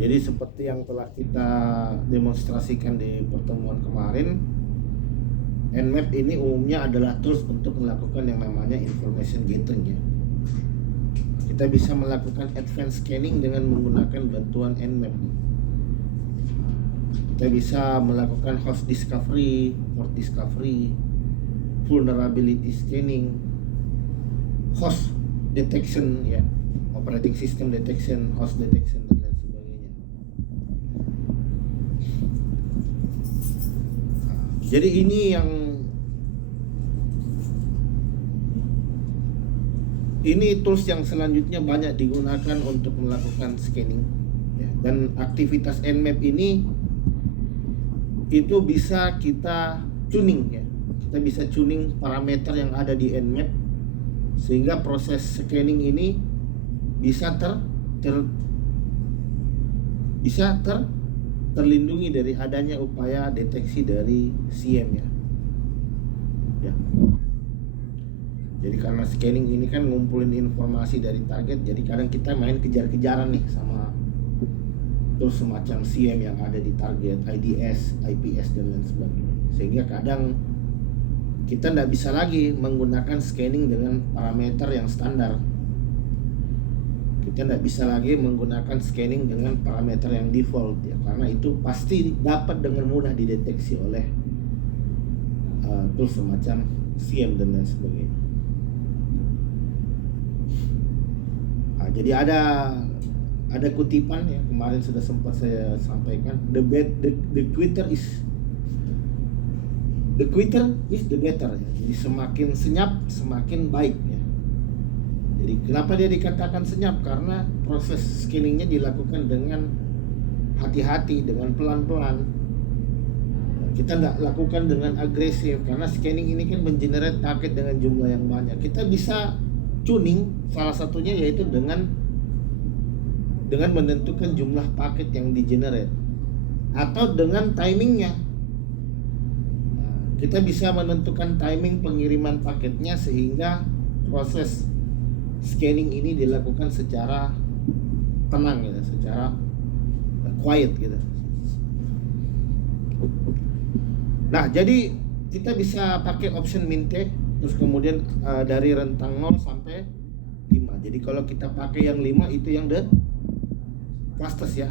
Jadi seperti yang telah kita demonstrasikan di pertemuan kemarin, Nmap ini umumnya adalah tools untuk melakukan yang namanya information gathering ya. Kita bisa melakukan advanced scanning dengan menggunakan bantuan Nmap. Kita bisa melakukan host discovery, port discovery, vulnerability scanning, host detection ya, operating system detection, host detection dan lain sebagainya. Jadi ini tools yang selanjutnya banyak digunakan untuk melakukan scanning ya. Dan aktivitas Nmap ini itu bisa kita tuning ya. Kita bisa tuning parameter yang ada di Nmap sehingga proses scanning ini bisa terlindungi dari adanya upaya deteksi dari SIEM ya. Jadi karena scanning ini kan ngumpulin informasi dari target, jadi kadang kita main kejar-kejaran nih sama tools semacam SIEM yang ada di target, IDS, IPS dan lain sebagainya. Sehingga kadang kita tidak bisa lagi menggunakan scanning dengan parameter yang standar. Kita tidak bisa lagi menggunakan scanning dengan parameter yang default ya, karena itu pasti dapat dengan mudah dideteksi oleh tools semacam SIEM dan lain sebagainya. Jadi ada kutipan ya, kemarin sudah sempat saya sampaikan, the quicker is the better ya. Jadi semakin senyap semakin baik ya. Jadi kenapa dia dikatakan senyap? Karena proses scanningnya dilakukan dengan hati-hati, dengan pelan-pelan. Kita tidak lakukan dengan agresif, karena scanning ini kan mengenerate paket dengan jumlah yang banyak. Kita bisa tuning salah satunya yaitu dengan menentukan jumlah paket yang di-generate atau dengan timingnya. Kita bisa menentukan timing pengiriman paketnya sehingga proses scanning ini dilakukan secara tenang gitu, secara quiet gitu. Nah, jadi kita bisa pakai option min-take, terus kemudian dari rentang 0 sampai 5. Jadi kalau kita pakai yang 5 itu yang the fastest ya.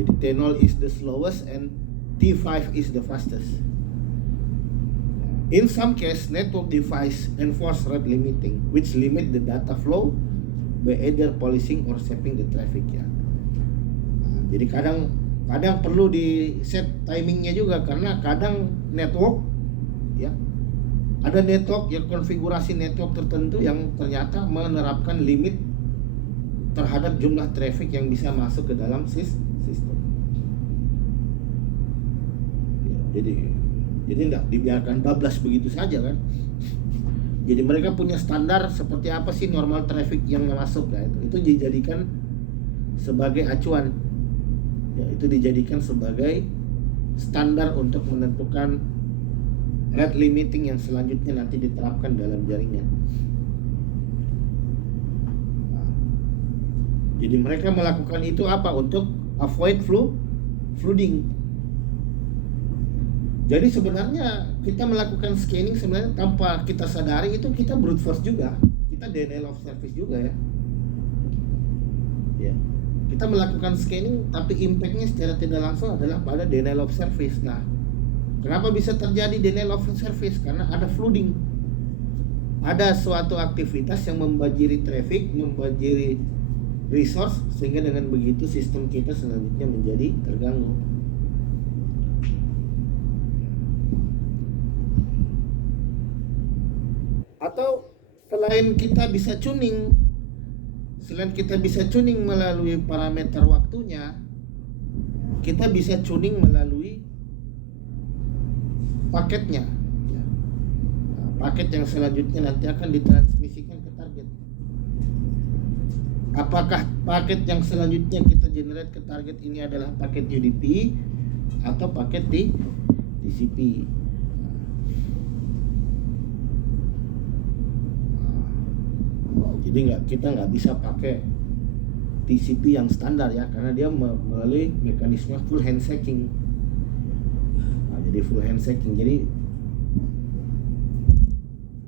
Jadi T0 is the slowest and T5 is the fastest. In some case, network device enforce rate limiting, which limit the data flow by either policing or shaping the traffic ya. Jadi kadang perlu di set timingnya juga, karena kadang network ya, ada network ya, konfigurasi network tertentu yang ternyata menerapkan limit terhadap jumlah traffic yang bisa masuk ke dalam sistem. Jadi tidak dibiarkan bablas begitu saja kan. Jadi mereka punya standar seperti apa sih normal traffic yang masuk ya, itu dijadikan sebagai acuan ya, itu dijadikan sebagai standar untuk menentukan rate limiting yang selanjutnya nanti diterapkan dalam jaringan. Jadi mereka melakukan itu apa? Untuk avoid flooding. Jadi sebenarnya kita melakukan scanning sebenarnya tanpa kita sadari itu kita brute force juga. Kita denial of service juga ya. Ya. Kita melakukan scanning tapi impactnya secara tidak langsung adalah pada denial of service. Nah, kenapa bisa terjadi denial of service? Karena ada flooding. Ada suatu aktivitas yang membanjiri traffic, membanjiri resource, sehingga dengan begitu sistem kita selanjutnya menjadi terganggu. Atau selain kita bisa tuning melalui parameter waktunya, kita bisa tuning melalui paketnya. Paket yang selanjutnya nanti akan ditransmisikan ke target. Apakah paket yang selanjutnya kita generate ke target ini adalah paket UDP atau paket di TCP? Jadi kita nggak bisa pakai TCP yang standar ya, karena dia melalui mekanisme full handshaking. Nah, jadi full handshaking. Jadi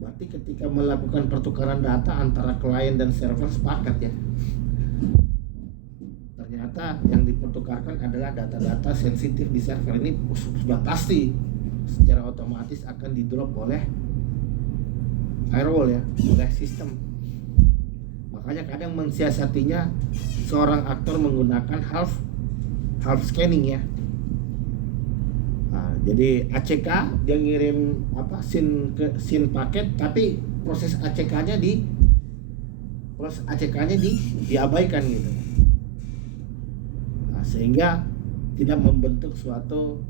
berarti ketika melakukan pertukaran data antara klien dan server sepakat ya. Ternyata yang dipertukarkan adalah data-data sensitif di server, ini sudah pasti secara otomatis akan di drop oleh firewall ya, oleh sistem. Makanya kadang mensiasatinya seorang aktor menggunakan half scanning ya. Nah, jadi ACK dia ngirim SYN paket, tapi proses ACK-nya diabaikan gitu. Nah, sehingga tidak membentuk suatu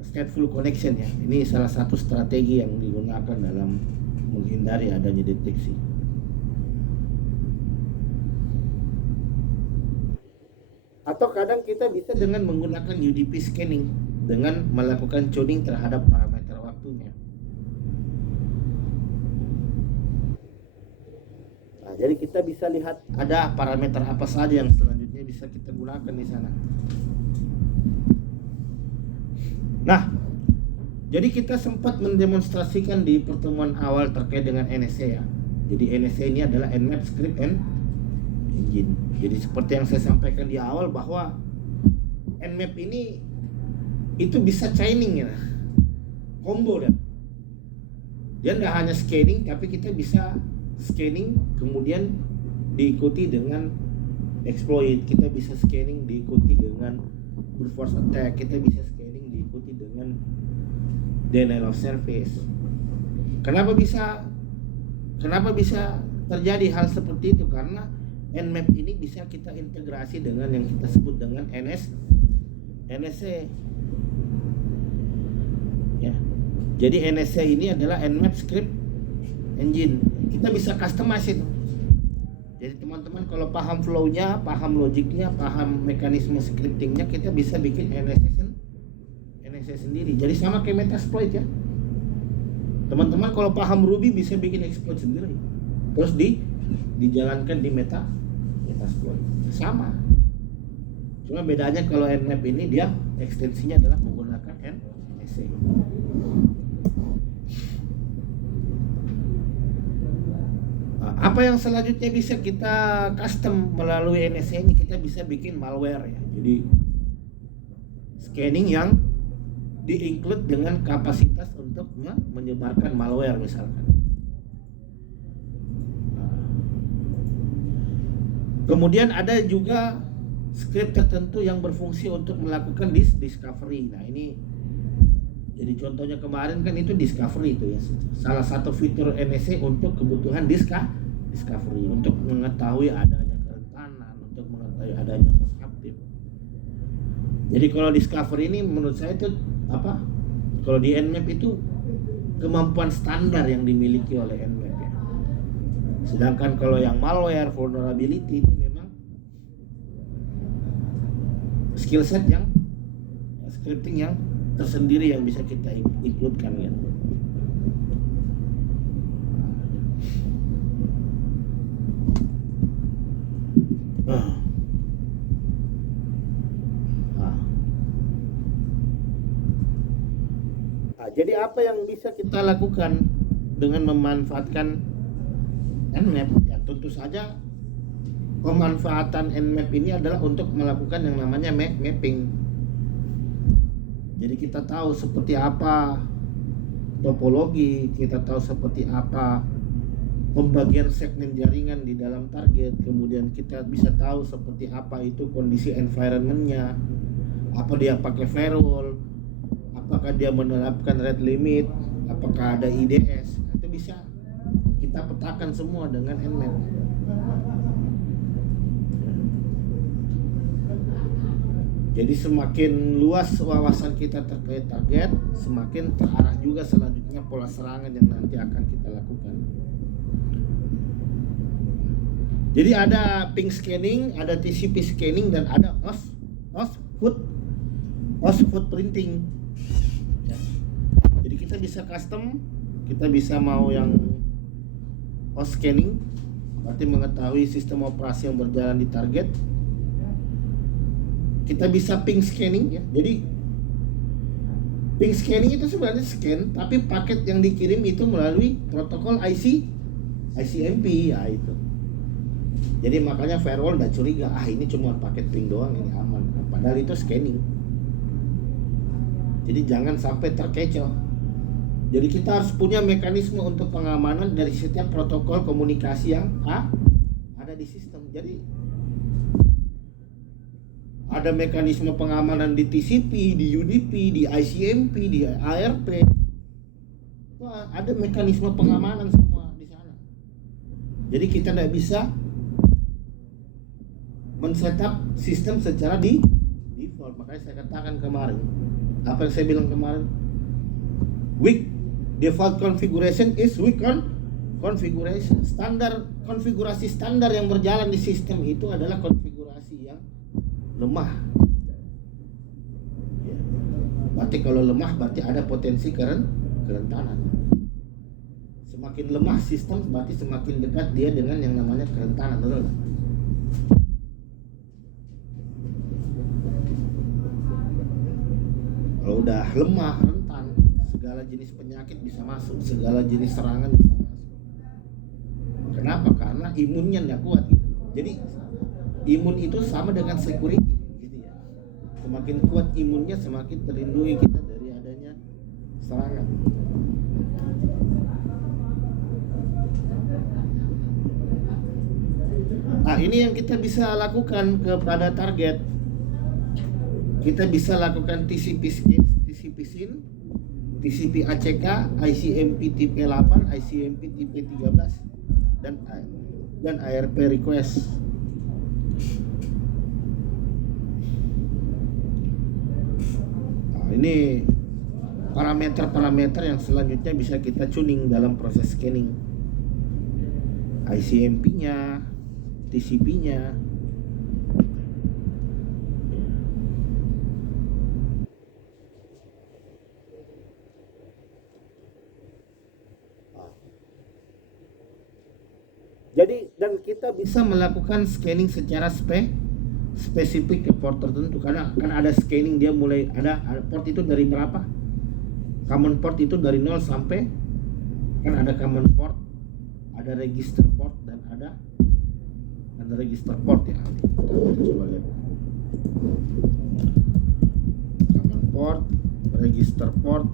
stateful connection ya. Ini salah satu strategi yang digunakan dalam menghindari adanya deteksi. Atau kadang kita bisa dengan menggunakan UDP scanning dengan melakukan tuning terhadap parameter waktunya. Nah, jadi kita bisa lihat ada parameter apa saja yang selanjutnya bisa kita gunakan di sana. Nah, jadi kita sempat mendemonstrasikan di pertemuan awal terkait dengan NSA ya. Jadi NSA ini adalah Nmap Script Engine. Jadi seperti yang saya sampaikan di awal bahwa Nmap ini itu bisa chaining ya, combo dan dia nggak hanya scanning, tapi kita bisa scanning kemudian diikuti dengan exploit, kita bisa scanning diikuti dengan brute force attack, kita bisa scanning diikuti dengan denial of service. Kenapa bisa terjadi hal seperti itu? Karena Nmap ini bisa kita integrasi dengan yang kita sebut dengan NSA. Ya. Jadi NSA ini adalah Nmap Script Engine. Kita bisa customize itu. Jadi teman-teman kalau paham flow-nya, paham logiknya, paham mekanisme scriptingnya, kita bisa bikin NSA sendiri. Jadi sama kayak Metasploit ya. Teman-teman kalau paham Ruby bisa bikin exploit sendiri. Terus dijalankan di Metasploit. Sama. Cuma bedanya kalau Nmap ini dia ekstensinya adalah menggunakan NSA. Apa yang selanjutnya bisa kita custom melalui NSA ini? Kita bisa bikin malware ya. Jadi scanning yang di-include dengan kapasitas untuk menyebarkan malware misalkan. Kemudian ada juga script tertentu yang berfungsi untuk melakukan discovery. Nah ini jadi contohnya kemarin kan itu discovery itu ya, salah satu fitur NSA untuk kebutuhan discovery, untuk mengetahui adanya kerentanan, untuk mengetahui adanya host aktif. Jadi kalau discovery ini menurut saya itu apa? Kalau di Nmap itu kemampuan standar yang dimiliki oleh Nmap ya. Sedangkan kalau yang malware, vulnerability ini memang skill set yang scripting yang tersendiri yang bisa kita include-kan ya. Jadi apa yang bisa kita lakukan dengan memanfaatkan Nmap? Ya tentu saja pemanfaatan Nmap ini adalah untuk melakukan yang namanya mapping. Jadi kita tahu seperti apa topologi, kita tahu seperti apa pembagian segmen jaringan di dalam target, kemudian kita bisa tahu seperti apa itu kondisi environment-nya, apa dia pakai firewall, apakah dia menerapkan rate limit, apakah ada IDS, itu bisa kita petakan semua dengan Nmap. Jadi semakin luas wawasan kita terkait target, semakin terarah juga selanjutnya pola serangan yang nanti akan kita lakukan. Jadi ada ping scanning, ada TCP scanning, dan ada host footprinting. Ya. Jadi kita bisa custom, kita bisa mau yang host scanning, berarti mengetahui sistem operasi yang berjalan di target. Kita bisa ping scanning ya. Jadi ping scanning itu sebenarnya scan, tapi paket yang dikirim itu melalui protokol ICMP ya itu. Jadi makanya firewall udah curiga, ini cuma paket ping doang, ini aman. Padahal itu scanning. Jadi jangan sampai terkecoh. Jadi kita harus punya mekanisme untuk pengamanan dari setiap protokol komunikasi yang ada di sistem. Jadi ada mekanisme pengamanan di TCP, di UDP, di ICMP, di ARP. Ada mekanisme pengamanan semua di sana. Jadi kita tidak bisa men-setup sistem secara default. Makanya saya katakan kemarin, apa yang saya bilang kemarin, weak default configuration is weak configuration. Standar konfigurasi standar yang berjalan di sistem itu adalah konfigurasi yang lemah. Ya. Berarti kalau lemah berarti ada potensi kerentanan. Semakin lemah sistem berarti semakin dekat dia dengan yang namanya kerentanan, betul nggak? Kalau udah lemah, rentan, segala jenis penyakit bisa masuk, segala jenis serangan bisa masuk. Kenapa? Karena imunnya nggak kuat gitu. Jadi imun itu sama dengan security gitu ya. Semakin kuat imunnya, semakin terlindungi kita dari adanya serangan. Nah, ini yang kita bisa lakukan kepada target. Kita bisa lakukan TCP SYN, TCP ACK, ICMP tipe 8, ICMP tipe 13 dan ARP request. Nah, ini parameter-parameter yang selanjutnya bisa kita tuning dalam proses scanning. ICMP-nya, TCP-nya. Jadi dan kita bisa melakukan scanning secara spesifik ke port tertentu, karena kan ada scanning dia mulai ada port itu dari berapa? Common port itu dari 0 sampai, kan ada common port, ada register port dan ada register port ya. Coba lihat. Common port, register port,